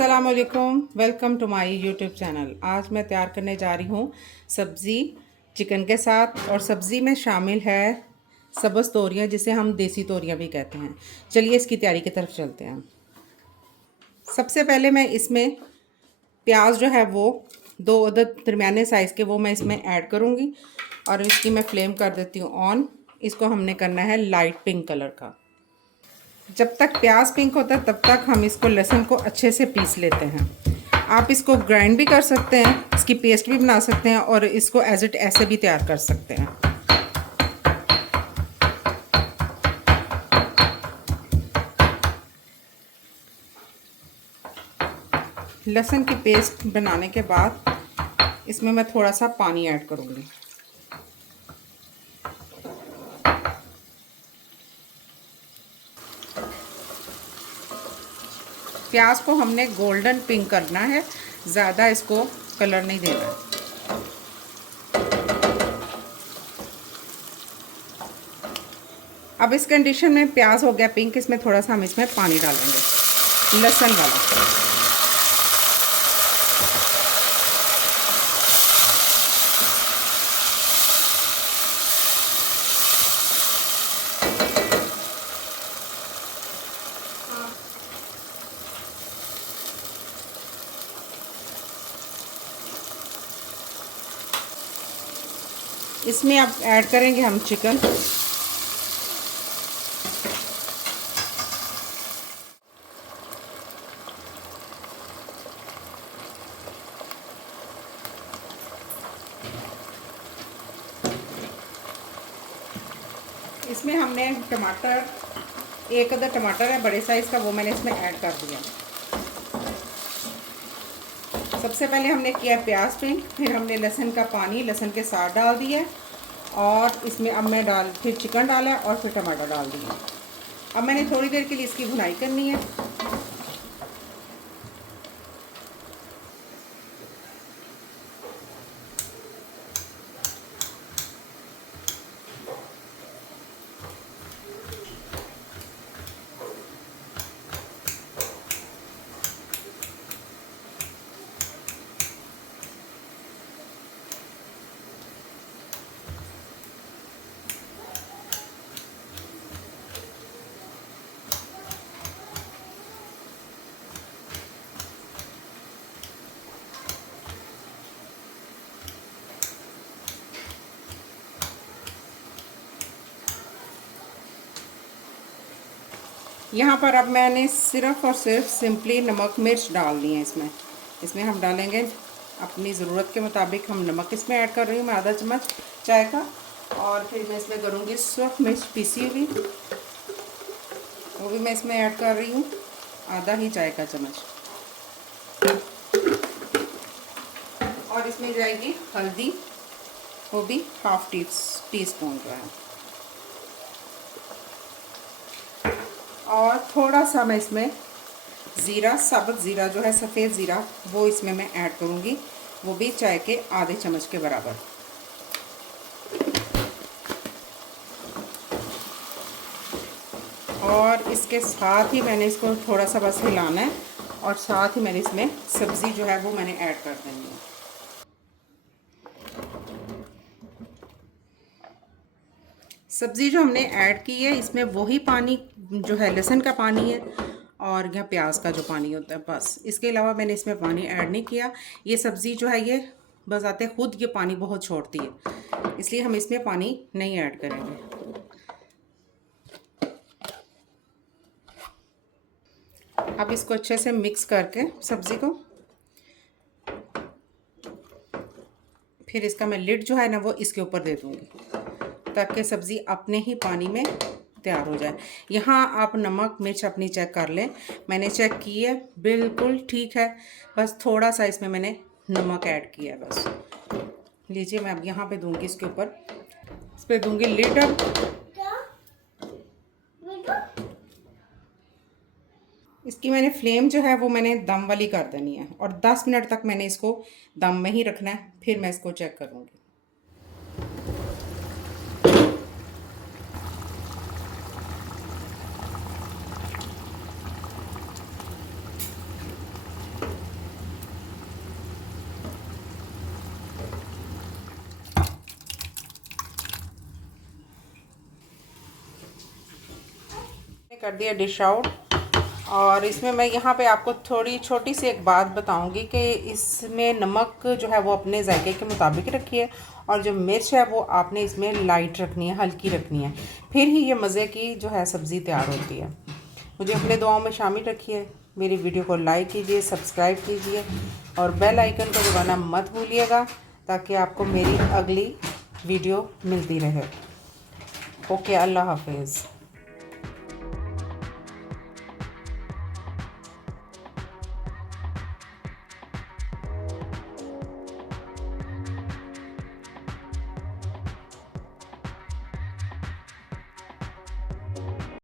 अस्सलामुअलैकुम, welcome to my YouTube channel. आज मैं तैयार करने जा रही हूँ सब्ज़ी चिकन के साथ, और सब्ज़ी में शामिल है सब्ज़ तोरियाँ, जिसे हम देसी तोरियाँ भी कहते हैं। चलिए इसकी तैयारी की तरफ चलते हैं। सबसे पहले मैं इसमें प्याज जो है वो 2 अदद दरमियाने साइज़ के वो मैं इसमें ऐड करूँगी, और इसकी मैं फ्लेम कर देती हूँ ऑन। इसको हमने करना है लाइट पिंक कलर का। जब तक प्याज पिंक होता है तब तक हम इसको लहसुन को अच्छे से पीस लेते हैं। आप इसको ग्राइंड भी कर सकते हैं, इसकी पेस्ट भी बना सकते हैं, और इसको एज इट ऐसे भी तैयार कर सकते हैं। लहसुन की पेस्ट बनाने के बाद इसमें मैं थोड़ा सा पानी ऐड करूँगी। प्याज को हमने गोल्डन पिंक करना है, ज़्यादा इसको कलर नहीं देना है। अब इस कंडीशन में प्याज हो गया पिंक, इसमें थोड़ा सा हम इसमें पानी डालेंगे लहसुन वाला। इसमें अब ऐड करेंगे हम चिकन। इसमें हमने टमाटर, 1 अदद टमाटर है बड़े साइज़ का, वो मैंने इसमें ऐड कर दिया। सबसे पहले हमने किया प्याज पिंक, फिर हमने लहसुन का पानी लहसुन के साथ डाल दिया, और इसमें अब मैं फिर चिकन डाला और फिर टमाटर डाल दिया। अब मैंने थोड़ी देर के लिए इसकी भुनाई करनी है। यहाँ पर अब मैंने सिर्फ़ और सिर्फ सिंपली नमक मिर्च डाल दी है इसमें हम डालेंगे अपनी ज़रूरत के मुताबिक। हम नमक इसमें ऐड कर रही हूँ मैं आधा चम्मच चाय का, और फिर मैं इसमें करूँगी सूख मिर्च पीसी हुई, वो भी मैं इसमें ऐड कर रही हूँ आधा ही चाय का चम्मच। और इसमें जाएगी हल्दी, वो भी हाफ टी स्पून जो है, और थोड़ा सा मैं इसमें ज़ीरा, साबुत ज़ीरा जो है सफ़ेद ज़ीरा, वो इसमें मैं ऐड करूँगी, वो भी चाय के आधे चम्मच के बराबर। और इसके साथ ही मैंने इसको थोड़ा सा बस हिलाना है, और साथ ही मैंने इसमें सब्ज़ी जो है वो मैंने ऐड कर देनी है। सब्ज़ी जो हमने ऐड की है इसमें वही पानी जो है लहसुन का पानी है, और यहाँ प्याज का जो पानी होता है, बस। इसके अलावा मैंने इसमें पानी ऐड नहीं किया। ये सब्ज़ी जो है ये बजाते खुद ये पानी बहुत छोड़ती है, इसलिए हम इसमें पानी नहीं ऐड करेंगे। अब इसको अच्छे से मिक्स करके सब्ज़ी को, फिर इसका मैं लिड जो है ना वो इसके ऊपर दे दूँगी, ताकि सब्ज़ी अपने ही पानी में तैयार हो जाए। यहाँ आप नमक मिर्च अपनी चेक कर लें, मैंने चेक की है बिल्कुल ठीक है, बस थोड़ा सा इसमें मैंने नमक ऐड किया है बस। लीजिए मैं अब यहाँ पे दूँगी इसके ऊपर, इस पर दूँगी लिड। अब इसकी मैंने फ्लेम जो है वो मैंने दम वाली कर देनी है, और 10 मिनट तक मैंने इसको दम में ही रखना है, फिर मैं इसको चेक करूँगी। कर दिया डिश आउट। और इसमें मैं यहाँ पे आपको थोड़ी छोटी सी एक बात बताऊंगी कि इसमें नमक जो है वो अपने जायके के मुताबिक रखिए, और जो मिर्च है वो आपने इसमें लाइट रखनी है, हल्की रखनी है, फिर ही ये मज़े की जो है सब्ज़ी तैयार होती है। मुझे अपने दुआओं में शामिल रखिए। मेरी वीडियो को लाइक कीजिए, सब्सक्राइब कीजिए और बेल आइकन को दबाना मत भूलिएगा, ताकि आपको मेरी अगली वीडियो मिलती रहे। ओके, अल्लाह हाफिज़।